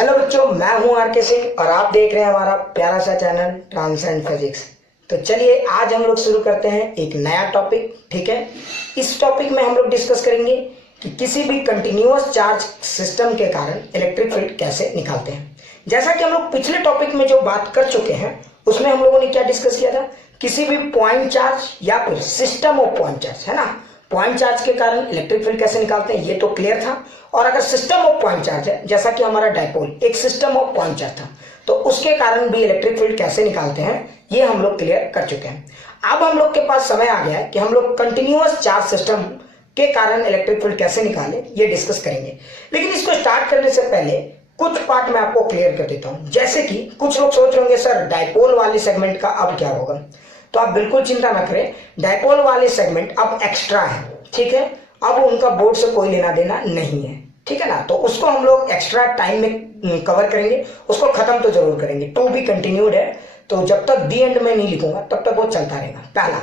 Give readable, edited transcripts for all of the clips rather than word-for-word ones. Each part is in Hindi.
हेलो बच्चों, मैं हूं आर.के. सिंह और आप देख रहे हैं हमारा प्यारा सा चैनल ट्रांसेंड फिजिक्स। तो चलिए आज हम लोग शुरू करते हैं एक नया टॉपिक। ठीक है, इस टॉपिक में हम लोग डिस्कस करेंगे कि किसी भी कंटिन्यूअस चार्ज सिस्टम के कारण इलेक्ट्रिक फील्ड कैसे निकालते हैं। जैसा कि हम लोग पिछले टॉपिक में जो बात कर चुके हैं उसमें हम लोगों ने क्या डिस्कस किया था, किसी भी पॉइंट चार्ज या फिर सिस्टम ऑफ पॉइंट चार्ज, है ना, पॉइंट चार्ज के कारण इलेक्ट्रिक फील्ड कैसे निकालते हैं ये तो क्लियर था। और अगर सिस्टम ऑफ पॉइंट चार्ज है, जैसा कि हमारा डायपोल एक सिस्टम ऑफ पॉइंट चार्ज था, तो उसके कारण भी इलेक्ट्रिक फील्ड कैसे निकालते हैं ये हम लोग क्लियर कर चुके हैं। अब हम लोग के पास समय आ गया है कि हम लोग कंटिन्यूअस चार्ज सिस्टम के कारण इलेक्ट्रिक फील्ड कैसे निकालें ये डिस्कस करेंगे। लेकिन इसको स्टार्ट करने से पहले कुछ पार्ट मैं आपको क्लियर कर देता हूं। जैसे कि कुछ लोग सोच रहे होंगे सर डायपोल वाले सेगमेंट का अब क्या होगा, तो आप बिल्कुल चिंता न करें, डायपोल वाले सेगमेंट अब एक्स्ट्रा है। ठीक है, अब उनका बोर्ड से कोई लेना देना नहीं है। ठीक है ना, तो उसको हम लोग एक्स्ट्रा टाइम में कवर करेंगे, उसको खत्म तो जरूर करेंगे। टू बी कंटिन्यूड है, तो जब तक दी एंड में नहीं लिखूंगा तब तक वो चलता रहेगा। पहला।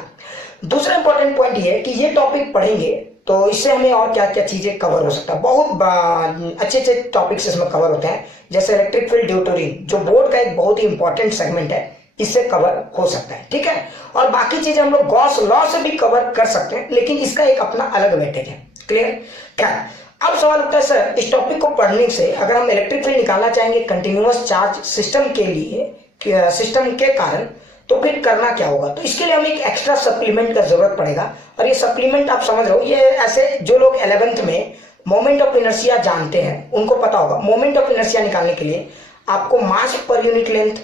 दूसरा इंपॉर्टेंट पॉइंट ये है कि ये टॉपिक पढ़ेंगे तो इससे हमें और क्या क्या चीजें कवर हो सकता है। बहुत अच्छे अच्छे टॉपिक्स इसमें कवर होते हैं, जैसे इलेक्ट्रिक फील्ड ड्यूटोरियन जो बोर्ड का एक बहुत ही इंपॉर्टेंट सेगमेंट है, इससे कवर हो सकता है। ठीक है, और बाकी चीजें हम लोग गॉस लॉ से भी कवर कर सकते हैं, लेकिन इसका एक अपना अलग वेटेज है। क्लियर? खैर, अब सवाल उठता है सर इस टॉपिक को पढ़ने से अगर हम इलेक्ट्रिक फील्ड निकालना चाहेंगे कंटिन्यूअस चार्ज सिस्टम के लिए, सिस्टम के कारण, तो फिर करना क्या होगा। तो इसके लिए हमें एक एक्स्ट्रा सप्लीमेंट का जरूरत पड़ेगा। और ये सप्लीमेंट आप समझ रहे हो, ये ऐसे जो लोग 11th में मोमेंट ऑफ इनर्शिया जानते हैं उनको पता होगा। मोमेंट ऑफ इनर्शिया निकालने के लिए आपको मास पर यूनिट लेंथ,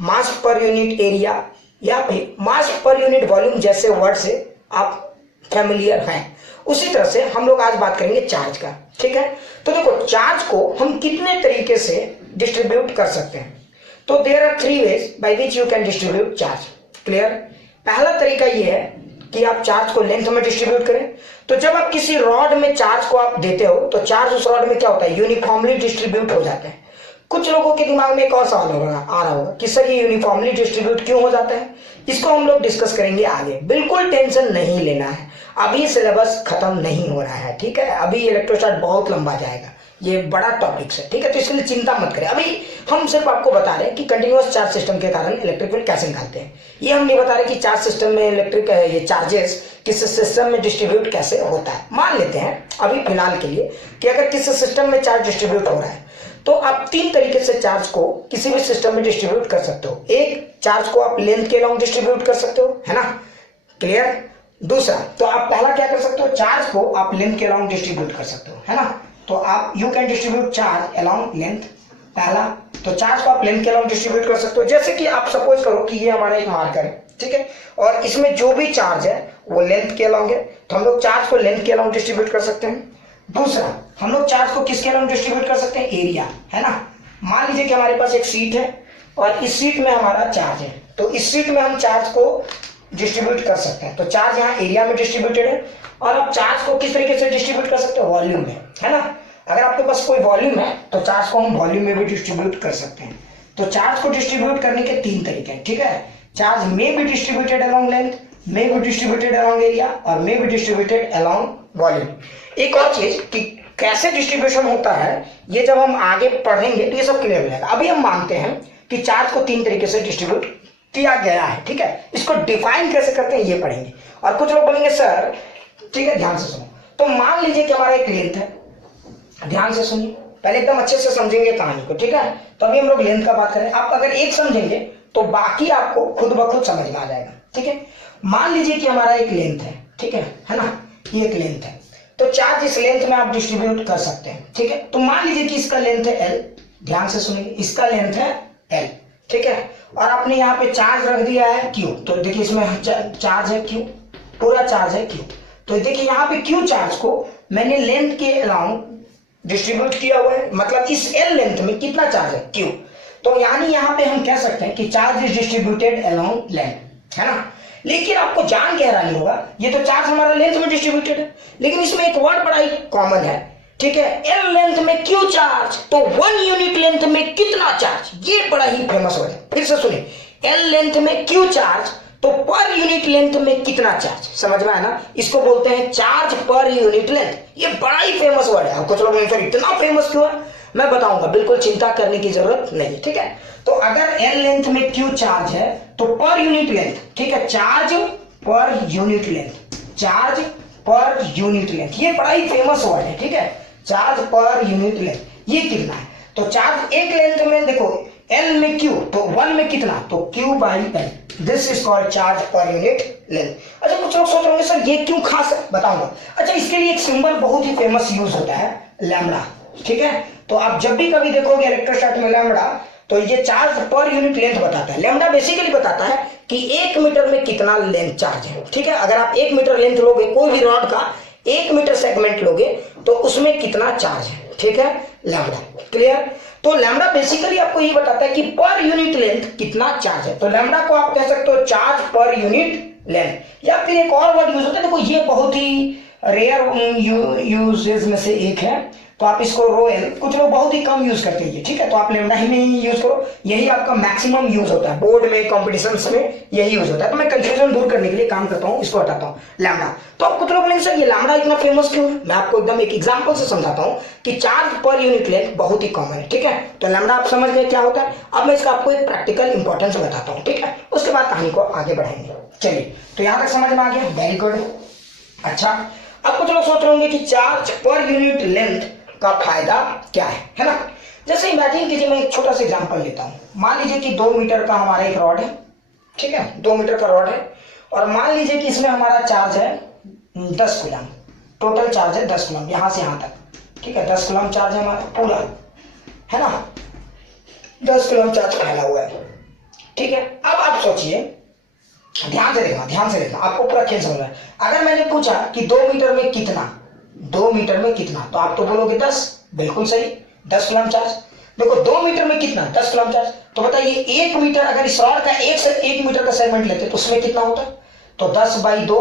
मास पर यूनिट एरिया या फिर मास पर यूनिट वॉल्यूम जैसे वर्ड से आप फैमिलियर हैं। उसी तरह से हम लोग आज बात करेंगे चार्ज का। ठीक है, तो देखो चार्ज को हम कितने तरीके से डिस्ट्रीब्यूट कर सकते हैं। तो there are 3 ways by which you can distribute charge. Clear? पहला तरीका ये है कि आप चार्ज को लेंथ में डिस्ट्रीब्यूट करें। तो जब आप किसी रॉड में चार्ज को आप देते हो तो चार्ज उस रॉड में क्या होता है, यूनिफॉर्मली डिस्ट्रीब्यूट हो जाता है। कुछ लोगों के दिमाग में एक और सवाल आ रहा होगा कि सर ये यूनिफॉर्मली डिस्ट्रीब्यूट क्यों हो जाता है। इसको हम लोग डिस्कस करेंगे आगे। बिल्कुल टेंशन नहीं लेना है, अभी सिलेबस खत्म नहीं हो रहा है। ठीक है, अभी इलेक्ट्रोस्टैट बहुत लंबा जाएगा, ये बड़ा टॉपिक है। ठीक है, तो इसके लिए चिंता मत करें। अभी हम सिर्फ आपको बता रहे हैं कि कंटिन्यूअस चार्ज सिस्टम के कारण इलेक्ट्रिक फील्ड कैसे निकालते हैं। ये हम नहीं बता रहे कि चार्ज सिस्टम में इलेक्ट्रिक ये चार्जेस किस सिस्टम में डिस्ट्रीब्यूट कैसे होता है। मान लेते हैं अभी फिलहाल के लिए कि अगर किसी सिस्टम में चार्ज डिस्ट्रीब्यूट हो रहा है तो आप 3 तरीके से चार्ज को किसी भी सिस्टम में डिस्ट्रीब्यूट कर सकते हो। एक, चार्ज को आप लेंथ के अलॉन्ग डिस्ट्रीब्यूट कर सकते हो, है ना। क्लियर? दूसरा, तो आप पहला क्या कर सकते हो, चार्ज को आप लेंथ के अलॉन्ग डिस्ट्रीब्यूट कर सकते हो, है ना। तो आप you can distribute charge along length. पहला, तो चार्ज को आप लेंथ के अलॉन्ग डिस्ट्रीब्यूट कर सकते हो। जैसे कि आप सपोज करो कि ये हमारा एक मार्कर है, ठीक है, और इसमें जो भी चार्ज है वो लेंथ के अलॉन्ग है, तो हम लोग चार्ज को लेंथ के अलॉन्ग डिस्ट्रीब्यूट कर सकते हैं। दूसरा, हम लोग चार्ज को किसके अलॉन्ग डिस्ट्रीब्यूट कर सकते हैं, एरिया, है ना। मान लीजिए कि हमारे पास एक सीट है और इस सीट में हमारा चार्ज है, तो इस सीट में हम चार्ज को डिस्ट्रीब्यूट कर सकते हैं। तो चार्ज यहाँ एरिया में डिस्ट्रीब्यूटेड है। और आप चार्ज को किस तरीके से डिस्ट्रीब्यूट कर सकते हो, वॉल्यूम में, है ना। अगर आपके पास कोई वॉल्यूम है तो चार्ज को हम वॉल्यूम में भी डिस्ट्रीब्यूट कर सकते हैं। तो चार्ज को डिस्ट्रीब्यूट करने के 3 तरीके हैं। ठीक है, चार्ज में बी डिस्ट्रीब्यूटेड अलॉन्ग लेंथ, में बी डिस्ट्रीब्यूटेड अलॉन्ग एरिया और में बी डिस्ट्रीब्यूटेड अलॉन्ग वॉल्यूम। एक और चीज कि कैसे डिस्ट्रीब्यूशन होता है ये जब हम आगे पढ़ेंगे तो ये सब क्लियर हो जाएगा। अभी हम मानते हैं कि चार्ज को 3 तरीके से डिस्ट्रीब्यूट किया गया है। ठीक है, इसको डिफाइन कैसे करते हैं ये पढ़ेंगे। और कुछ लोग बोलेंगे सर, ठीक है ध्यान से सुनो, तो मान लीजिए कि हमारा एक लेंथ है, ध्यान से सुनिए, पहले एकदम अच्छे से समझेंगे कहानी को। ठीक है, तो अभी हम लोग लेंथ का बात करें। आप अगर एक समझेंगे तो बाकी आपको खुद ब खुद समझ में आ जाएगा। ठीक है, मान लीजिए कि हमारा एक लेंथ है, ठीक है ना, ये एक लेंथ है, तो चार्ज इस लेंथ में आप डिस्ट्रीब्यूट कर सकते हैं। ठीक है, तो मान लीजिए कि इसका लेंथ है L, ध्यान से सुनिए, इसका लेंथ है L, ठीक है, और आपने यहाँ पे चार्ज रख दिया है Q। तो देखिए इसमें चार्ज है Q, पूरा चार्ज है Q। तो देखिए यहाँ पे Q चार्ज को मैंने लेंथ के अलॉन्ग डिस्ट्रीब्यूट किया हुआ है, मतलब इस L लेंथ में कितना चार्ज है, Q। तो यानी यहाँ पे हम कह सकते हैं कि charge is distributed along length, है ना। लेकिन आपको जान के हैरानी होगा, ये तो चार्ज हमारा लेंथ में डिस्ट्रीब्यूटेड है, लेकिन इसमें एक वर्ड बड़ा ही कॉमन है। ठीक है, L लेंथ में Q चार्ज, तो 1 यूनिट लेंथ में कितना चार्ज, ये बड़ा ही फेमस वर्ड है। फिर से सुनिए, L लेंथ में Q चार्ज, तो पर यूनिट लेंथ में कितना चार्ज। समझ में आया ना, इसको बोलते हैं चार्ज पर यूनिट लेंथ। ये बड़ा ही फेमस वर्ड है। कुछ लोग सर इतना फेमस क्यों है, मैं बताऊंगा, बिल्कुल चिंता करने की जरूरत नहीं, ठीक है। तो अगर एल लेंथ में क्यू चार्ज है तो पर यूनिट लेंथ, ठीक है, charge per unit length, charge per unit length, ये बड़ा ही फेमस वर्ड है, ठीक है, चार्ज पर यूनिट लेंथ, ये कितना है। तो चार्ज एक लेंथ में देखो एल में क्यू, तो 1 में कितना, तो Q by L, this is called charge per unit length. अच्छा कुछ लोग सोच रहे होंगे सर ये क्यों खास है, बताऊंगा। अच्छा इसके लिए एक सिंबल बहुत ही फेमस यूज होता है, लैम्बडा, ठीक है। तो आप जब भी कभी देखोगे इलेक्ट्रोस्टैटिक में लैम्बडा, तो ये चार्ज पर यूनिट लेंथ बताता है। लैम्बडा बेसिकली बताता है कि 1 मीटर में कितना लेंथ चार्ज है, ठीक है। अगर आप 1 मीटर लेंथ लोगे, कोई भी रॉड का 1 मीटर सेगमेंट लोगे तो उसमें कितना चार्ज है, ठीक है, लैम्बडा, क्लियर। तो लैम्बडा बेसिकली आपको ये बताता है कि पर यूनिट लेंथ कितना चार्ज है। तो लैम्बडा को आप कह सकते हो चार्ज पर यूनिट लेंथ, या फिर एक और वर्ड यूज होता है, देखो ये बहुत ही रेयर यूजेस में से एक है, तो आप इसको रो एल, कुछ लोग बहुत ही कम यूज करते हैं, ठीक है। तो आप लैम्बडा ही नहीं यूज करो, यही आपका मैक्सिमम यूज होता है, बोर्ड में कॉम्पिटिशन्स में यही यूज होता है। तो मैं कंफ्यूजन दूर करने के लिए काम करता हूँ, इसको हटाता हूँ लैम्बडा। तो आप कुछ लोग बोलेंगे सर ये लैम्बडा इतना फेमस क्यों है, मैं आपको एकदम एक एग्जांपल से समझाता हूँ कि चार्ज पर यूनिट लेंथ बहुत ही कॉमन है, ठीक है। तो लैम्बडा आप समझ गए क्या होता है। अब मैं इसका आपको एक प्रैक्टिकल इंपॉर्टेंस बताता हूँ, ठीक है, उसके बाद कहानी को आगे बढ़ाएंगे। चलिए तो यहाँ तक समझ में आ गया, वेरी गुड। अच्छा अब कुछ लोग सोच रहे होंगे कि चार्ज पर यूनिट लेंथ का फायदा क्या है ना। जैसे इमेजिन कीजिए, मैं एक छोटा सा एग्जांपल लेता हूं। मान लीजिए कि 2 मीटर का हमारा एक रॉड है, ठीक है, 2 मीटर का रॉड है, और मान लीजिए कि इसमें हमारा चार्ज है 10 कूलम, टोटल चार्ज है 10 कूलम यहां से यहां तक, ठीक है, 10 कूलम चार्ज है हमारा पूरा, है ना, 10 कूलम चार्ज फैला हुआ है, ठीक है। अब आप सोचिए, ध्यान से देखना, ध्यान से देखना, आपको पूरा खेल समझना है। अगर मैंने पूछा कि 2 मीटर में कितना, 2 मीटर में कितना, तो आप तो बोलोगे 10, बिल्कुल सही, 10 कूलम चार्ज। देखो 2 मीटर में कितना, 10 कूलम चार्ज। तो बताइए 1 मीटर, अगर इस रॉड का 1 मीटर का सेगमेंट लेते तो उसमें कितना होता, तो 10/2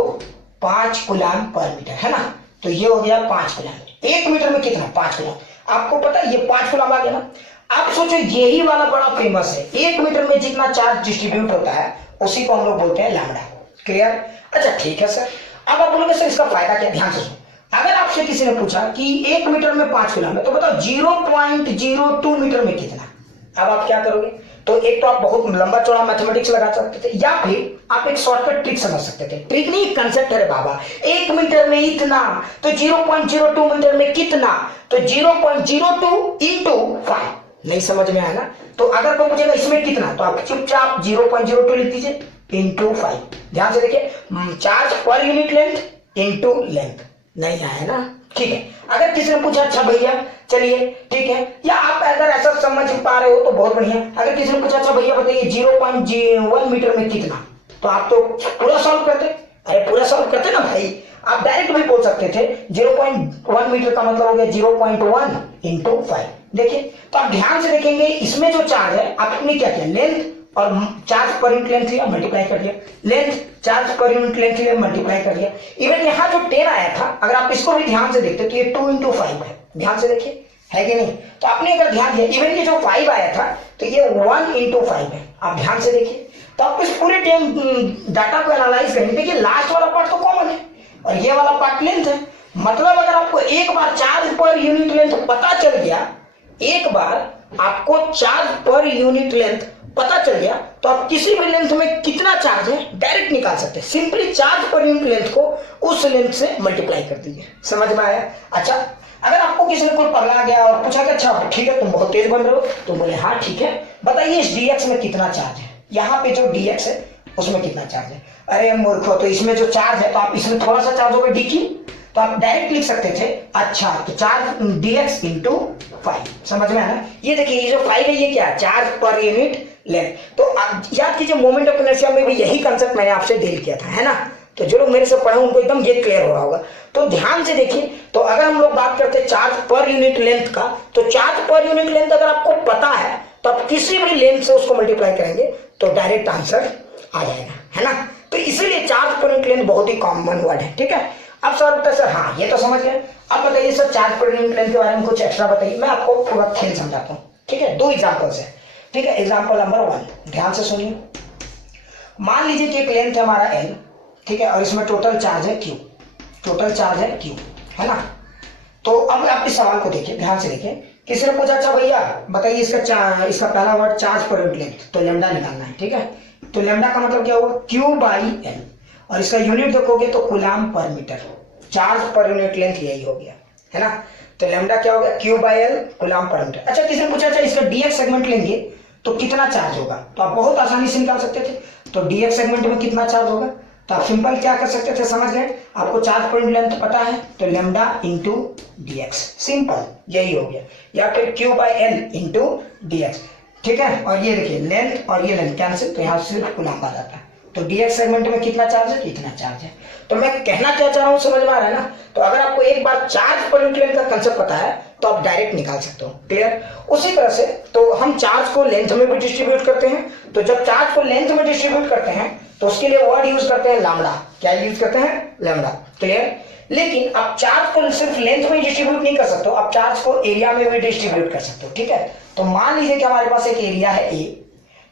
5 कूलम पर मीटर, है ना। तो ये हो गया 5 कूलम। 1 मीटर में कितना, 5 कूलम। आपको पता है ये 5 कूलम आ गया ना। आप सोचो यही वाला बड़ा फेमस है, 1 मीटर में जितना चार्ज डिस्ट्रीब्यूट होता है उसी को हम लोग बोलते हैं लैम्बडा, क्लियर। अच्छा ठीक है सर, अब आप बोलोगे सर इसका फायदा क्या, ध्यान से सुनो। अगर आपसे किसी ने पूछा कि 1 मीटर में 5 कूलम है, तो बताओ 0.02 मीटर में कितना। अब आप क्या करोगे, तो एक तो आप बहुत लंबा चौड़ा मैथमेटिक्स लगा सकते थे, या फिर आप एक शॉर्टकट ट्रिक समझ सकते थे। ट्रिक नहीं, कंसेप्ट है बाबा। 1 मीटर में इतना, तो 0.02 मीटर में कितना, तो 0.02 इंटू 5। नहीं समझ में आया ना। तो अगर कोई पूछेगा इसमें कितना, तो आप चुपचाप 0.02 लिख दीजिए इंटू 5। ध्यान से देखिए, charge per unit length into length. नहीं आया ना, ठीक है। अगर किसी ने पूछा अच्छा भैया चलिए ठीक है, या आप अगर ऐसा समझ पा रहे हो तो बहुत बढ़िया। अगर किसी ने पूछा अच्छा भैया बताइए 0.1 मीटर में कितना, तो आप तो पूरा सॉल्व करते, अरे पूरा सॉल्व करते ना भाई। आप डायरेक्ट भी बोल सकते थे 0.1 मीटर का मतलब हो गया 0.1 इंटू 5। देखिए तो आप ध्यान से देखेंगे, इसमें जो चार्ज है आपने क्या किया, लेंथ और चार्ज पर यूनिट लेंथ लिया, मल्टीप्लाई कर दिया, length charge per unit length लिया, मल्टीप्लाई कर दिया। इवन यहाँ जो 10 आया था, अगर आप इसको भी ध्यान से देखते तो ये 2 इंटू 5 है, ध्यान से देखिए है कि नहीं। तो आपने अगर ध्यान दिया, इवन ये जो 5 आया था तो ये 1 इंटू 5 है, आप ध्यान से देखिए। तो आप इस पूरे डाटा को एनालाइज करेंगे, देखिए लास्ट वाला पार्ट तो कॉमन है और ये वाला पार्ट लेंथ है। मतलब अगर आपको एक बार चार्ज पर यूनिट लेंथ पता चल गया, एक बार आपको चार्ज पर यूनिट लेंथ पता चल गया, तो आप किसी भी लेंथ में कितना चार्ज है डायरेक्ट निकाल सकते हैं। Simply charge per unit length को उस लेंथ से मल्टीप्लाई कर दीजिए। समझ में आया। अच्छा अगर आपको किसी ने कोई पगला गया और पूछा कि अच्छा ठीक है तुम बहुत तेज बन रहे हो, तो बोले हाँ ठीक है, बताइए इस dx में कितना चार्ज है, यहाँ पे जो dx है उसमें कितना चार्ज है। अरे मूर्खो, तो इसमें जो चार्ज है तो आप इसमें थोड़ा सा चार्ज होगा dq, तो आप डायरेक्ट लिख सकते थे अच्छा तो चार्ज dx इंटू 5। समझ में आया। ये देखिए ये जो 5 है ये क्या है, चार्ज पर यूनिट लेंथ। तो याद कीजिए मोमेंट ऑफ इनर्शिया में भी यही कंसेप्ट मैंने आपसे डील किया था, है ना। तो जो लोग मेरे से पढ़े उनको एकदम ये क्लियर हो रहा होगा। तो ध्यान से देखिए, तो अगर हम लोग बात करते हैं चार्ज पर यूनिट लेंथ का, तो चार्ज पर यूनिट लेंथ अगर आपको पता है तो आप किसी भी लेंथ से उसको मल्टीप्लाई करेंगे तो डायरेक्ट आंसर आ जाएगा, है ना। तो इसीलिए चार्ज पर यूनिट लेंथ बहुत ही कॉमन वर्ड है, ठीक है। अब सवाल उठता है सर हाँ ये तो समझ गए, अब बताइए sir charge per unit length के बारे में कुछ एक्स्ट्रा बताइए। मैं आपको पूरा खेल समझाता हूँ, ठीक है। 2 एग्जाम्पल्स है, ठीक है। एग्जाम्पल नंबर 1 ध्यान से सुनिए। मान लीजिए कि एक लेंथ है हमारा L, ठीक है, और इसमें टोटल चार्ज है Q, टोटल चार्ज है Q, है ना। तो अब आप इस सवाल को देखिए, ध्यान से देखिए। किसी ने पूछा अच्छा भैया बताइए इसका पहला word charge per unit length, तो लेमडा निकालना है, ठीक है। तो लेमडा का मतलब क्या होगा, क्यू बाई एल, और इसका यूनिट देखोगे तो coulomb per metre, charge per unit length यही हो गया, है ना। तो लेमडा क्या हो गया, Q by L coulomb per metre. अच्छा किसी ने पूछा अच्छा इसका डीएक्स सेगमेंट लेंगे तो कितना चार्ज होगा, तो आप बहुत आसानी से निकाल सकते थे। तो डीएक्स सेगमेंट में कितना चार्ज होगा, तो आप सिंपल क्या कर सकते थे, समझ गए, आपको चार्ज पर यूनिट लेंथ पता है तो लेमडा इंटू डीएक्स, सिंपल यही हो गया, या फिर Q by L into dx, ठीक है। और ये देखिए लेंथ और ये लेंथ कैंसिल, तो यहाँ सिर्फ कूलाम आ जाता है। तो डीएक्स सेगमेंट में कितना चार्ज है, तो इतना चार्ज है। तो मैं कहना क्या चाह रहा हूँ समझ में आ रहा है ना। तो अगर आपको एक बार चार्ज पर यूनिट लेंथ का कंसेप्ट पता है तो आप डायरेक्ट निकाल सकते हो, क्लियर। उसी तरह से तो हम चार्ज को लेंथ में भी डिस्ट्रीब्यूट करते हैं, तो जब चार्ज को लेंथ में डिस्ट्रीब्यूट करते हैं तो उसके लिए वर्ड यूज करते हैं लैम्डा, क्या यूज करते हैं, लैम्डा, क्लियर। लेकिन आप चार्ज को सिर्फ लेंथ में डिस्ट्रीब्यूट नहीं कर सकते हो, आप चार्ज को एरिया में भी डिस्ट्रीब्यूट कर सकते हो, ठीक है। तो मान लीजिए कि हमारे पास एक एरिया है ए,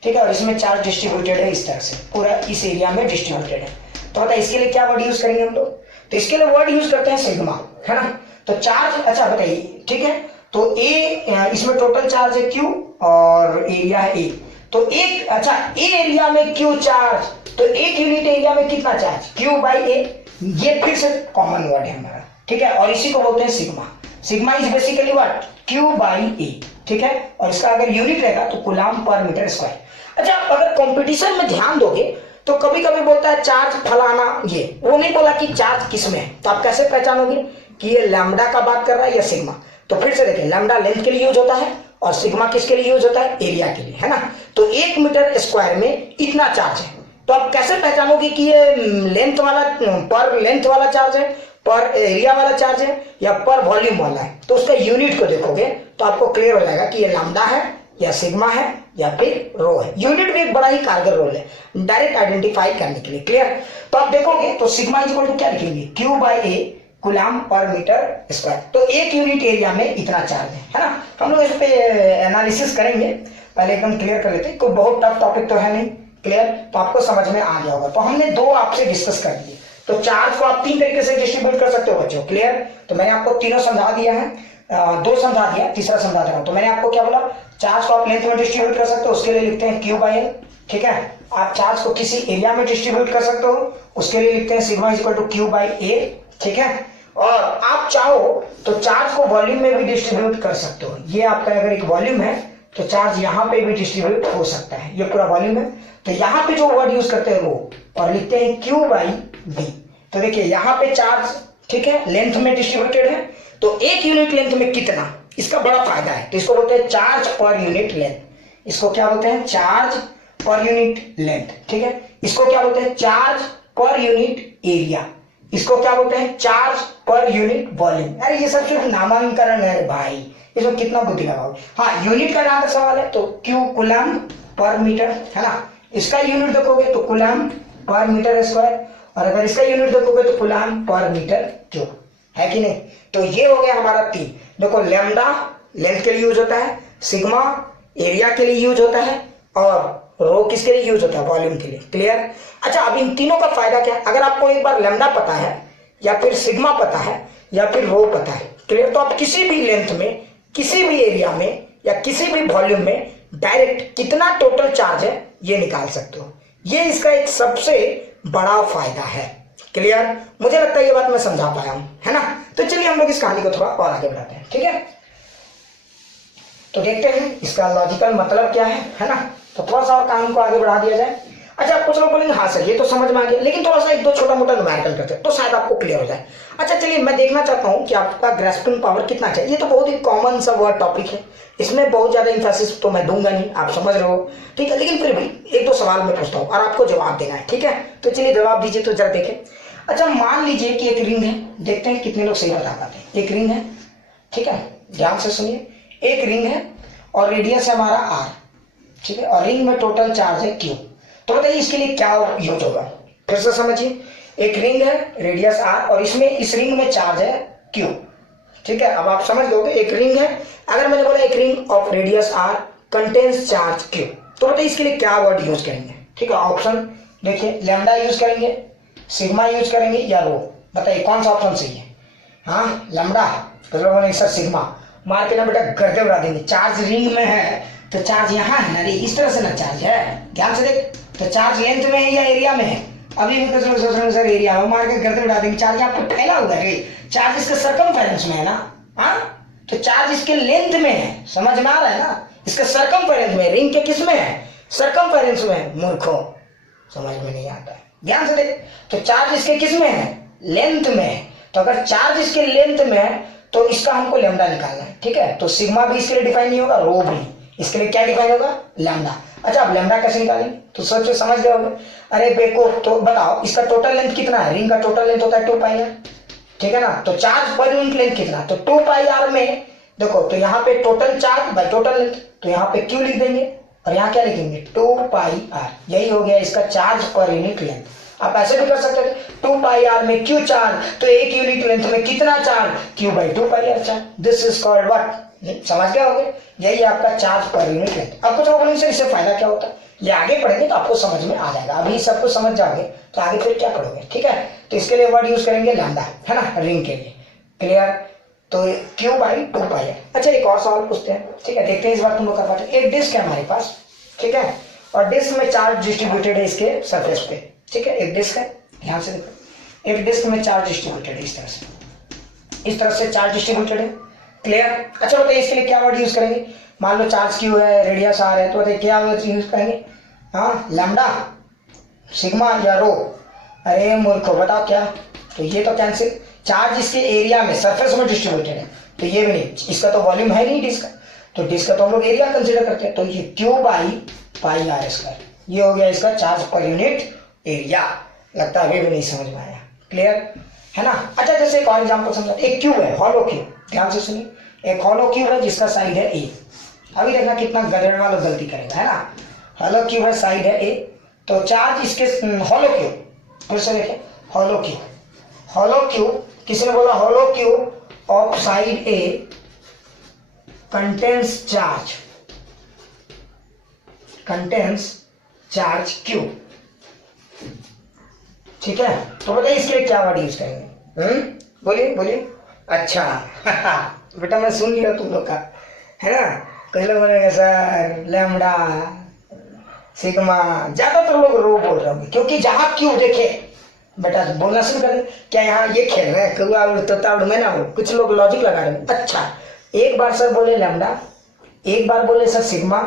ठीक है, और इसमें चार्ज डिस्ट्रीब्यूटेड है इस तरह से, पूरा इस एरिया में डिस्ट्रीब्यूटेड है। तो बताइए इसके लिए क्या वर्ड यूज करेंगे हम लोग, तो इसके लिए वर्ड यूज करते हैं सिग्मा, है ना। तो चार्ज, अच्छा बताइए, ठीक है, तो ए इसमें टोटल चार्ज है क्यू और एरिया है ए, तो एक, अच्छा ए एरिया में क्यू चार्ज, तो एक यूनिट एरिया में कितना चार्ज, क्यू बाई ए, ये फिर से कॉमन वर्ड है हमारा, ठीक है, और इसी को बोलते हैं sigma. Sigma is basically what, Q by A, ठीक है, और इसका अगर यूनिट रहेगा तो कूलाम पर मीटर स्क्वायर। अच्छा अगर कंपटीशन में ध्यान दोगे तो कभी कभी बोलता है चार्ज फलाना, ये वो नहीं बोला कि चार्ज किसमें है, तो आप कैसे पहचानोगे कि ये लैम्डा का बात कर रहा है या सिग्मा। तो फिर से देखिए लैम्डा लेंथ के लिए यूज होता है और सिग्मा किसके लिए यूज होता है, एरिया के लिए, है ना। तो 1 मीटर स्क्वायर में इतना चार्ज है, तो आप कैसे पहचानोगे कि ये लेंथ वाला, पर लेंथ वाला चार्ज है, पर एरिया वाला चार्ज है या पर वॉल्यूम वाला है। तो उसका यूनिट को देखोगे तो आपको क्लियर हो जाएगा कि ये लैम्डा है या सिग्मा है या फिर रो है। यूनिट भी एक बड़ा ही कारगर रोल है डायरेक्ट आइडेंटिफाई करने के लिए, क्लियर। तो आप देखोगे तो सिग्मा इज इक्वल टू क्या लिखेंगे, Q by A coulomb per metre square. तो एक यूनिट एरिया में इतना चार्ज है ना। हम लोग इस पे एनालिसिस करेंगे, पहले एकदम क्लियर कर लेते हैं, कोई बहुत टफ टॉपिक तो है नहीं, क्लियर, तो आपको समझ में आ गया होगा। तो हमने दो आपसे डिस्कस कर दिए, तो चार्ज को आप 3 तरीके से डिस्ट्रीब्यूट कर सकते हो बच्चों, क्लियर। तो मैंने आपको तीनों समझा दिया है, 2 समझा दिया, तीसरा समझा दे रहा हूं। तो मैंने आपको क्या बोला, चार्ज को आप लेंथ में डिस्ट्रीब्यूट कर सकते हो, उसके लिए लिखते हैं क्यू बाई एल, ठीक है। आप चार्ज को किसी एरिया में डिस्ट्रीब्यूट कर सकते हो, उसके लिए लिखते हैं sigma is equal to Q by A, ठीक है। और आप चाहो तो चार्ज को वॉल्यूम में भी डिस्ट्रीब्यूट कर सकते हो। ये आपका अगर एक वॉल्यूम है तो चार्ज यहाँ पे भी डिस्ट्रीब्यूट हो सकता है, ये पूरा वॉल्यूम है। तो यहाँ पे जो वर्ड यूज करते हैं रो, और लिखते हैं क्यू बाई बी। तो देखिए यहाँ पे चार्ज, ठीक है, लेंथ में डिस्ट्रीब्यूटेड है, तो एक यूनिट लेंथ में कितना, इसका बड़ा फायदा है। तो इसको बोलते हैं चार्ज पर यूनिट लेंथ, इसको क्या बोलते हैं, चार्ज पर यूनिट लेंथ, ठीक है। इसको क्या बोलते हैं, चार्ज पर यूनिट एरिया, इसको क्या बोलते हैं, चार्ज पर यूनिट वॉल्यूम। अरे ये सब सिर्फ नामांकन है भाई, इसमें कितना बुद्धि लगाओगे। हाँ यूनिट का जहां तक सवाल है तो क्यू कूलाम पर मीटर, है ना। इसका यूनिट देखोगे तो कूलाम पर मीटर स्क्वायर, और अगर इसका यूनिट देखोगे तो कूलाम पर मीटर क्यूब, है कि नहीं। तो ये हो गया हमारा 3। देखो लैम्डा लेंथ के लिए यूज होता है, सिग्मा एरिया के लिए यूज होता है, और रो किसके लिए यूज होता है, वॉल्यूम के लिए, क्लियर। अच्छा अब इन तीनों का फायदा क्या है, अगर आपको एक बार लैम्डा पता है या फिर सिग्मा पता है या फिर रो पता है, क्लियर, तो आप किसी भी लेंथ में, किसी भी एरिया में या किसी भी वॉल्यूम में डायरेक्ट कितना टोटल चार्ज है ये निकाल सकते हो। ये इसका एक सबसे बड़ा फायदा है, क्लियर। मुझे लगता है ये बात मैं समझा पाया हूं, है ना। तो चलिए हम लोग इस कहानी को थोड़ा और आगे बढ़ाते हैं, ठीक है। तो देखते हैं इसका लॉजिकल मतलब क्या है ना। तो थोड़ा सा और कहानी को आगे बढ़ा दिया जाए। अच्छा कुछ लोग बोलेंगे हाँ सर ये तो समझ में आ गया, लेकिन थोड़ा सा एक दो छोटा मोटा न्यूमेरिकल करते हैं तो शायद आपको क्लियर हो जाए। अच्छा चलिए मैं देखना चाहता हूँ कि आपका ग्रास्पिंग पावर कितना चाहिए। ये तो बहुत ही कॉमन सा वर्ड टॉपिक है, इसमें बहुत ज्यादा इंफेसिस तो मैं दूंगा नहीं, आप समझ रहे हो, ठीक है। लेकिन फिर भी एक दो सवाल मैं पूछता हूँ और आपको जवाब देना है, ठीक है। तो चलिए जवाब दीजिए, तो जरा देखें। अच्छा मान लीजिए कि एक रिंग है, देखते हैं कितने लोग सही बता पाते हैं। एक रिंग है, ठीक है, ध्यान से सुनिए। एक रिंग है और रेडियस है हमारा आर, ठीक है, और रिंग में टोटल चार्ज है क्यू। तो बताइए इसके लिए क्या यूज होगा, फिर से समझिए। एक रिंग है, रेडियस आर, और इसमें इस रिंग में चार्ज है क्यू, ठीक है। अब आप समझ लोगे एक रिंग है, अगर मैंने बोला एक ring of radius R contains charge Q, तो बताइए इसके लिए क्या वर्ड यूज करेंगे, ठीक है। ऑप्शन देखिए, लैम्डा यूज करेंगे, सिग्मा यूज करेंगे या रो, बताइए कौन सा ऑप्शन सही है। हाँ लैम्डा, कुछ लोगों ने सर सिग्मा, मार के ना बेटा गर्दे उड़ा देंगे। चार्ज रिंग में है तो चार्ज यहाँ है ना रे, इस तरह से ना चार्ज है, ध्यान से देख। तो चार्ज लेंथ में है या एरिया में है? अभी भी कुछ लोग सोच रहे हैं सर एरिया में, मार के गर्दे उड़ा देंगे। चार्ज यहाँ पे फैला हुआ है, चार्ज इसके सर्कमफेरेंस में है ना। हाँ, तो चार्ज इसके लेंथ में है, समझ में आ रहा है ना। इसके सर्कमफेरेंस में, रिंग के किस में है? सर्कमफेरेंस में। मूर्खों, समझ में नहीं आता है, ध्यान से देख। तो चार्ज इसके किस में है? लेंथ में है। तो अगर चार्ज इसके लेंथ में है तो इसका हमको लैम्डा निकालना है, ठीक है। तो सिग्मा भी इसके लिए डिफाइन नहीं होगा, रो भी इसके लिए क्या डिफाइन होगा? लैम्डा। अच्छा, अब लैम्डा कैसे निकालेंगे? तो सोचो, समझ गए होंगे। अरे बेको, तो बताओ इसका टोटल लेंथ कितना है? रिंग का टोटल लेंथ होता है 2 पाई आर, ठीक है ना। तो चार्ज पर यूनिट लेंथ कितना? तो 2 पाई आर में देखो, तो यहाँ पे total charge by total length, तो यहाँ पे क्यू लिख देंगे और यहाँ क्या लिखेंगे? 2 पाई आर। यही हो गया इसका चार्ज पर यूनिट लेंथ। आप ऐसे भी कर सकते हैं, 2 पाई आर में क्यू चार्ज, तो एक यूनिट लेंथ में कितना charge? Q by 2 pi R charge. This is called what? समझ गए होंगे, यही है आपका चार्ज पर यूनिट लेंथ। अब कुछ लोग बोलेंगे इससे फायदा क्या होता है? ये आगे पढ़ेंगे तो आपको समझ में आ जाएगा। अभी सब कुछ समझ जाओगे तो आगे फिर क्या पढ़ोगे, ठीक है। तो इसके लिए वर्ड यूज करेंगे लैम्डा, है ना, रिंग के लिए। क्लियर? तो क्यू बाई 2 पाई आर। अच्छा, एक और सवाल पूछते हैं, ठीक है, देखते हैं इस बार तुम लोग कर पाते। एक डिस्क है हमारे पास, ठीक है, और डिस्क में चार्ज डिस्ट्रीब्यूटेड है इसके सरफेस पे, ठीक है। एक डिस्क है, ध्यान से देखो, एक डिस्क में चार्ज डिस्ट्रीब्यूटेड है, इस तरह से चार्ज डिस्ट्रीब्यूटेड है। क्लियर? अच्छा बताइए इसके लिए क्या वर्ड यूज करेंगे? मान लो चार्ज क्यू है, रेडियस आर है, तो बताइए क्या वर्ड यूज करेंगे? हाँ, लैम्डा, सिग्मा या रो? अरे मूर्खो, बताओ क्या? तो ये तो कैंसिल। चार्ज इसके एरिया में, सरफेस में डिस्ट्रीब्यूटेड है, तो ये भी नहीं, इसका तो वॉल्यूम है नहीं डिस्क का, तो डिस्क का तो हम लोग एरिया कंसिडर करते हैं। तो ये Q by pi R square, ये हो गया इसका चार्ज पर यूनिट एरिया। लगता है अभी भी नहीं समझ में आया। क्लियर है ना? अच्छा, जैसे एक और एग्जाम्पल समझा, एक क्यूब है, हॉलो क्यूब, ध्यान से सुनिए, एक हॉलो क्यूब है जिसका साइड है ए। अभी देखना कितना गधेड़ वाला गलती करेगा, है ना। हॉलो क्यूब है, साइड है ए, तो चार्ज इसके हॉलो क्यूब, फिर से देखें, हॉलो क्यूब, हॉलो क्यूब, किसी ने बोला hollow cube of side A contains charge cube, ठीक है। तो बताइए इसके लिए क्या वर्ड यूज करेंगे? बोलिए बोलिए। अच्छा बेटा मैं सुन लिया तुम लोग का, है ना। कुछ लोग बोलेंगे सर लैम्डा, सिग्मा, ज्यादातर लोग रो बोल रहे होंगे, क्योंकि जहां क्यों देखे बेटा बोलना शुरू कर दे, क्या यहाँ ये खेल रहे हैं कौआ उड़ तोता उड़, मैं ना उड़, कुछ लोग लॉजिक लगा रहे हैं। अच्छा, एक बार सर बोले लैम्डा, एक बार बोले सर सिग्मा,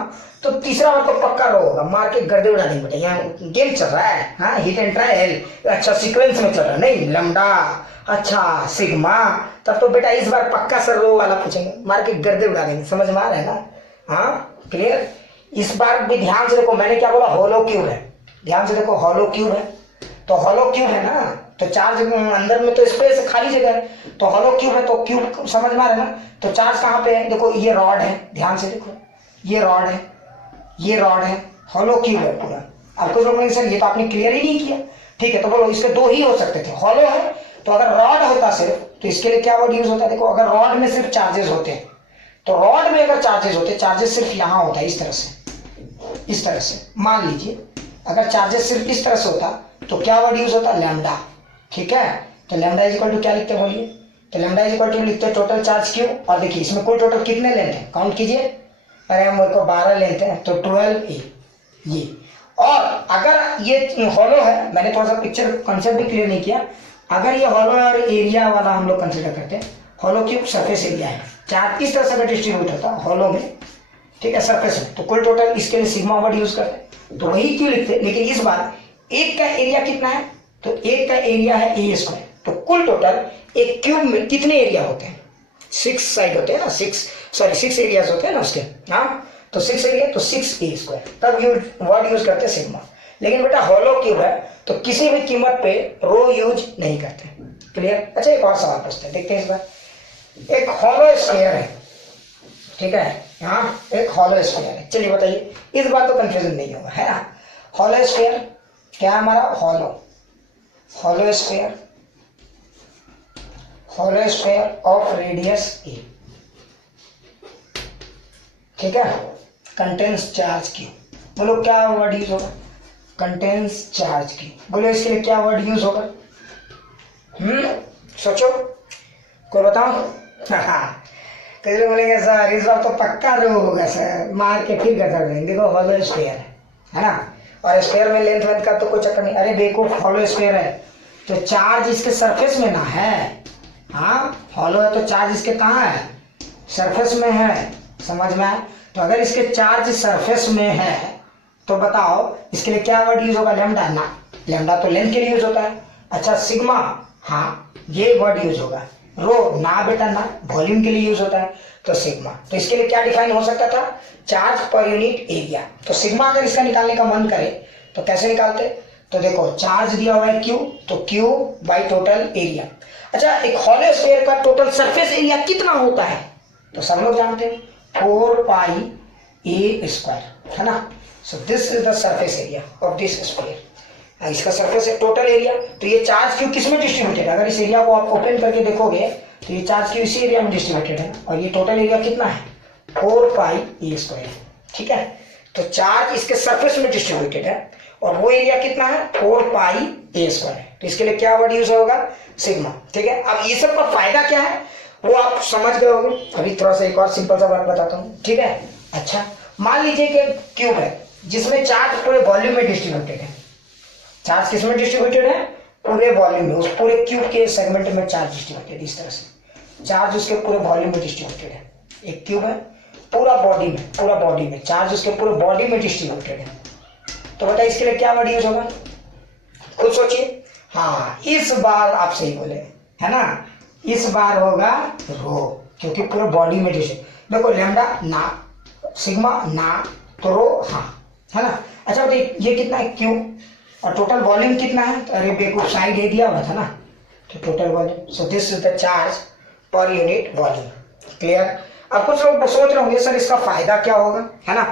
तो तीसरा बार तो पक्का रो होगा, मार के गर्दे उड़ा देंगे बेटा। यहाँ गेम चल रहा है, हाँ, हिट एंड ट्रायल, अच्छा सीक्वेंस में चल रहा है, नहीं लैम्डा, अच्छा सिग्मा, तब तो बेटा इस बार पक्का सर रो वाला पूछेंगे, मार के गर्दे उड़ा देंगे। समझ में आ रहा है ना? हाँ, क्लियर। इस बार भी ध्यान से देखो, मैंने क्या बोला? हॉलो क्यूब है, ध्यान से देखो, हॉलो क्यूब है, तो हॉलो क्यूब है ना, तो चार्ज अंदर में तो स्पेस खाली जगह है, तो हॉलो क्यूब है, तो क्यूब समझ में आ रहा है ना। तो चार्ज कहाँ पे है? देखो ये रॉड है, ध्यान से देखो, ये रॉड है, ये रॉड है, हॉलो क्यूब है पूरा। अब कुछ लोग सर ये तो आपने क्लियर ही नहीं किया, ठीक है, तो बोलो इसके दो ही हो सकते थे, हॉलो है, तो अगर रॉड होता सिर्फ, तो इसके लिए क्या वर्ड यूज होता है? देखो, अगर रॉड में सिर्फ चार्जेस होते हैं, तो रॉड में अगर चार्जेस होते, चार्जेस सिर्फ यहाँ होता है, इस तरह से, इस तरह से मान लीजिए, अगर चार्जेस सिर्फ इस तरह से होता तो क्या वर्ड यूज होता? लैम्डा, ठीक है। तो लैम्डा इज इक्वल टू क्या लिखते हैं बोलिए? तो लैम्डा इज इक्वल टू लिखते हैं टोटल चार्ज क्यू, और देखिए इसमें कुल टोटल कितने लेंथ है, काउंट कीजिए। अरे मेरे को 12 लेंथ है, तो 12 ये। और अगर ये हॉलो है, मैंने थोड़ा सा पिक्चर कॉन्सेप्ट भी क्लियर नहीं किया, अगर ये हॉलो और एरिया वाला हम लोग कंसिडर करते हैं, हॉलो क्यूब सरफेस एरिया है, चार्ज इस तरह से अगर डिस्ट्रीब्यूट होता है हॉलो में, ठीक है, सरफेस में, तो कुल टोटल इसके लिए सिग्मा वर्ड यूज करते हैं, तो वही क्यों लिखते हैं। लेकिन इस बार एक का एरिया कितना है? तो एक का एरिया है ए स्क्वायर, तो कुल टोटल एक क्यूब में कितने एरिया होते हैं? 6 साइड होते हैं ना, 6 एरियाज होते हैं ना उसके, हाँ, तो 6 एरिया, तो 6 ए स्क्वायर, तब वर्ड यूज करते हैं सिग्मा। लेकिन बेटा हॉलो क्यूब है, तो किसी भी कीमत पे रो यूज नहीं करते। क्लियर? अच्छा, एक और सवाल पूछते हैं, देखते हैं इस बार। एक हॉलो स्फीयर है, ठीक है, यहाँ एक हॉलो स्फीयर है, चलिए बताइए, इस बार तो कंफ्यूजन नहीं होगा, है ना। हॉलो स्फीयर क्या है हमारा? हॉलो स्फीयर ऑफ रेडियस ए, ठीक है, कंटेन्स चार्ज क्यू। बोलो क्या वर्ड यूज होगा? Contains charge Q. बोलो इसके लिए क्या वर्ड यूज होगा? सोचो, कोई बताओ। कुछ लोग बोलेंगे सर इस बार तो पक्का रो होगा सर, मार के फिर गजब देंगे। देखो हॉलो स्फीयर है ना, और स्फीयर में लेंथ वेंथ का तो कोई चक्कर नहीं। अरे बेवकूफ, हॉलो स्फीयर है तो चार्ज इसके सरफेस में ना है। हाँ हॉलो है तो चार्ज इसके कहाँ है, सरफेस में है, समझ में आए। तो अगर इसके चार्ज सरफेस में है तो बताओ इसके लिए क्या वर्ड यूज होगा, लैम्डा ना, लैम्डा तो लेंथ के लिए यूज होता है। अच्छा सिग्मा, हाँ ये वर्ड यूज होगा। रो ना बेटा ना, वॉल्यूम के लिए यूज होता है तो सिग्मा। तो इसके लिए क्या डिफाइन हो सकता था, चार्ज पर यूनिट एरिया। तो सिग्मा अगर इसका निकालने का मन करे तो कैसे निकालते, तो देखो चार्ज दिया हुआ है क्यू, तो क्यू बाई टोटल एरिया। अच्छा एक हॉलो स्फीयर का टोटल सरफेस एरिया कितना होता है, तो सब लोग जानते हैं 4 पाई ए स्क्वायर, है ना। So this is the surface area of this sphere. इसका सरफेस है टोटल एरिया। तो ये चार्ज क्यू किस में डिस्ट्रीब्यूटेड है, अगर इस एरिया को आप ओपन करके देखोगे तो ये चार्ज क्यू इसी एरिया में डिस्ट्रीब्यूटेड है, और ये टोटल एरिया कितना है 4 पाई ए स्क्वायर, ठीक है। तो चार्ज इसके सरफेस में डिस्ट्रीब्यूटेड है और वो एरिया कितना है 4 पाई ए स्क्वायर। तो इसके लिए क्या वर्ड यूज होगा, सिग्मा, ठीक है। अब ये सब का फायदा क्या है वो आप समझ गए होंगे। अभी थोड़ा सा एक और सिंपल सा बात बताता हूँ, ठीक है। अच्छा मान लीजिए कि क्यूब है जिसमें चार्ज पूरे वॉल्यूम में डिस्ट्रीब्यूटेड है। चार्ज किस में डिस्ट्रीब्यूटेड है, पूरे वॉल्यूम में, उस पूरे क्यूब के सेगमेंट में चार्ज डिस्ट्रीब्यूटेड। इस तरह से चार्ज उसके पूरे वॉल्यूम में डिस्ट्रीब्यूटेड है। एक क्यूब है पूरा बॉडी में, पूरा बॉडी में चार्ज उसके पूरे बॉडी में डिस्ट्रीब्यूटेड है। तो बताइए इसके लिए क्या वर्ड यूज होगा, खुद सोचिए। हाँ इस बार आप सही बोले, है ना, इस बार होगा रो, क्योंकि पूरे बॉडी में डिस्ट्रीब्यूटेड। देखो लैम्डा ना, सिग्मा ना, तो रो हाँ, है ना। अच्छा बताइए ये कितना है क्यू, और टोटल वॉल्यूम कितना है, तो अरे बेवकूफ साइड ए दिया हुआ था ना, तो total volume. So this is the charge per unit volume, clear. अब कुछ लोग सोच रहे होंगे सर इसका फायदा क्या होगा, है ना।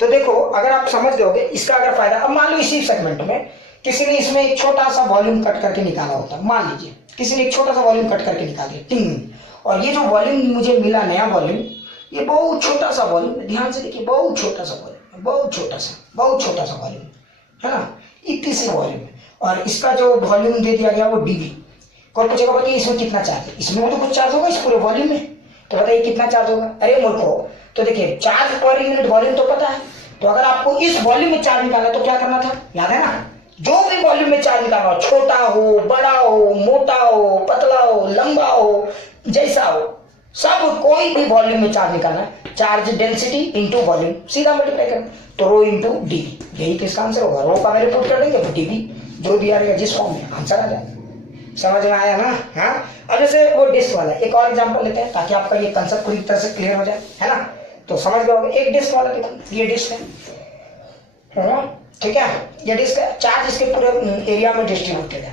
तो देखो अगर आप समझ गए इसका अगर फायदा, अब मान लो इसी सेगमेंट में किसी ने इसमें एक छोटा सा वॉल्यूम कट करके निकाला होता, मान लीजिए किसी ने एक छोटा सा वॉल्यूम कट करके निकाल दिया टिंग, और ये जो वॉल्यूम मुझे मिला नया वॉल्यूम, ये बहुत छोटा सा वॉल्यूम, ध्यान से देखिए बहुत छोटा सा वॉल्यूम, बहुत छोटा सा वॉल्यूम, है ना, इतनी सी वॉल्यूम है। और इसका जो वॉल्यूम दे दिया गया वो डीवी। कौन पूछेगा बताइए इसमें कितना चार्ज है, इसमें तो कुछ चार्ज होगा इस पूरे वॉल्यूम में, तो बताइए कितना चार्ज होगा। अरे मूर्खो, तो देखिए चार्ज पर यूनिट वॉल्यूम तो पता है, तो अगर आपको इस वॉल्यूम में चार्ज निकालना तो क्या करना था, याद है ना, जो भी वॉल्यूम में चार्ज निकालना हो, छोटा हो, बड़ा हो, मोटा हो, पतला हो, लंबा हो, जैसा हो, सब कोई भी वॉल्यूम में चार्ज निकालना है, चार्ज डेंसिटी इंटू वॉल्यूम, सीधा मल्टीप्लाई करना, तो रो इंटू डीवी, यही तो इसका आंसर होगा। रो का वैल्यू पुट कर देंगे तो डीवी जो दिया रहेगा जिस फॉर्म में आंसर आ जाए। समझ में आया ना। हाँ अब जैसे वो डिस्क वाला एक और एग्जांपल लेते हैं ताकि आपका ये कंसेप्ट पूरी तरह से क्लियर हो जाए, है ना। तो समझ गए होंगे, एक डिस्क वाला देखो, ये डिस्क है, ठीक है, ये डिस्क है, चार्ज इसके पूरे एरिया में डिस्ट्रीब्यूटेड है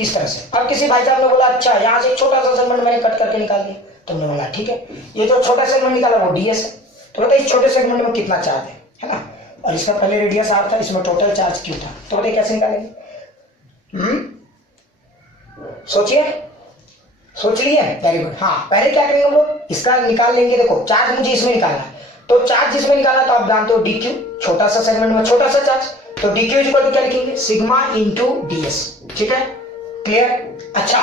इस तरह से। अब किसी भाई साहब ने बोला अच्छा यहाँ से एक छोटा सा सेगमेंट मैंने कट करके निकाल दिया, तुमने बोला ठीक है, ये जो छोटा सेगमेंट निकाला वो डीएस है, तो बताइए इस छोटे सेगमेंट में कितना चार्ज है ना, और इसका पहले रेडियस आर था, इसमें टोटल चार्ज क्यू था, तो बताइए कैसे निकालेंगे। सोचिए, सोच लिए, वेरी गुड। हाँ पहले क्या करेंगे हम लोग, इसका निकाल लेंगे। देखो चार्ज मुझे इसमें निकालना है, तो चार्ज जिसमें निकाला तो आप जानते हो डी क्यू, छोटा सा सेगमेंट में छोटा सा चार्ज, तो डी क्यू इक्वल टू क्या लिखेंगे, सिग्मा इंटू डीएस, ठीक है, क्लियर। अच्छा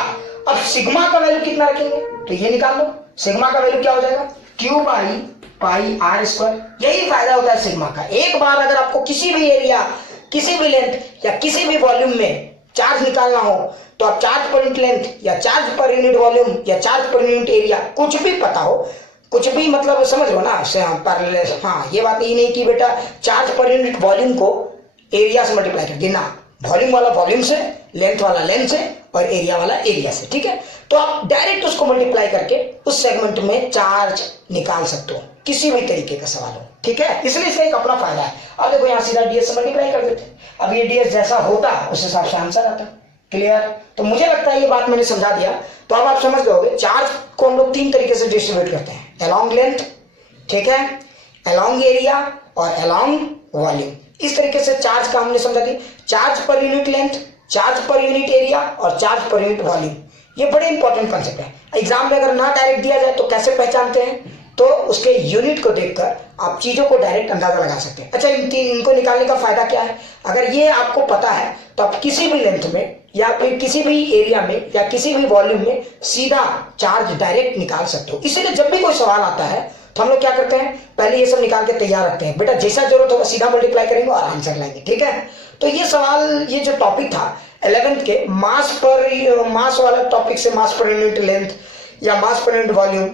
अब सिग्मा का वैल्यू कितना रखेंगे, तो ये निकाल लो, सिग्मा का वैल्यू क्या हो जाएगा, Q by pi R square. यही फायदा होता है सिग्मा का, एक बार अगर आपको किसी भी एरिया, किसी भी लेंथ या किसी भी वॉल्यूम में चार्ज निकालना हो, तो आप चार्ज पर यूनिट लेंथ या चार्ज पर यूनिट वॉल्यूम या चार्ज पर यूनिट एरिया कुछ भी पता हो, कुछ भी मतलब समझ लो ना, हाँ ये बात ये नहीं कि बेटा चार्ज पर यूनिट वॉल्यूम को एरिया से मल्टीप्लाई कर देना, वॉल्यूम वाला वॉल्यूम से, लेंथ वाला लेंथ से और एरिया वाला एरिया से, ठीक है। तो आप डायरेक्ट उसको मल्टीप्लाई करके उस सेगमेंट में चार्ज निकाल सकते हो, किसी भी तरीके का सवाल हो, ठीक है, इसलिए इसका एक अपना फायदा है। अब देखो यहाँ सीधा डीएस से मल्टीप्लाई कर देते, अब ये डीएस जैसा होता उस हिसाब से आंसर आता, क्लियर। तो मुझे लगता है ये बात मैंने समझा दिया, तो अब आप समझ गए चार्ज को हम लोग 3 तरीके से डिस्ट्रीब्यूट करते हैं, अलोंग लेंथ, ठीक है, अलोंग एरिया और अलोंग वॉल्यूम। इस तरीके से चार्ज का हमने समझा दी, charge per unit length, charge per unit area और चार्ज पर यूनिट वॉल्यूम। ये बड़े इंपॉर्टेंट कॉन्सेप्ट है, एग्जाम में अगर ना डायरेक्ट दिया जाए तो कैसे पहचानते हैं, तो उसके यूनिट को देखकर आप चीजों को डायरेक्ट अंदाजा लगा सकते हैं। अच्छा इनको निकालने का फायदा क्या है, अगर ये आपको पता है तो आप किसी भी लेंथ में या फिर किसी भी एरिया में या किसी भी वॉल्यूम में सीधा चार्ज डायरेक्ट निकाल सकते हो। इसीलिए जब भी कोई सवाल आता है तो हम लोग क्या करते हैं, पहले ये सब निकाल के तैयार रखते हैं, बेटा जैसा जरूरत होगा सीधा मल्टीप्लाई करेंगे और आंसर लाएंगे, ठीक है। तो ये सवाल, ये जो टॉपिक था 11th के मास वाला टॉपिक से मास पर यूनिट लेंथ या मास पर यूनिट वॉल्यूम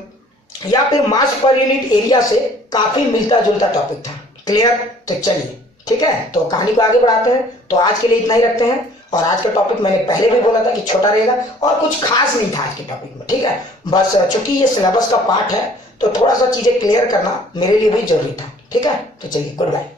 या फिर मास पर यूनिट एरिया से काफी मिलता जुलता टॉपिक था। क्लियर? तो चलिए ठीक है, तो कहानी को आगे बढ़ाते हैं। तो आज के लिए इतना ही रखते हैं। और आज का टॉपिक मैंने पहले भी बोला था कि छोटा रहेगा और कुछ खास नहीं था आज के टॉपिक में, ठीक है। बस चूंकि ये सिलेबस का पार्ट है तो थोड़ा सा चीजें क्लियर करना मेरे लिए भी जरूरी था, ठीक है। तो चलिए, गुड बाय।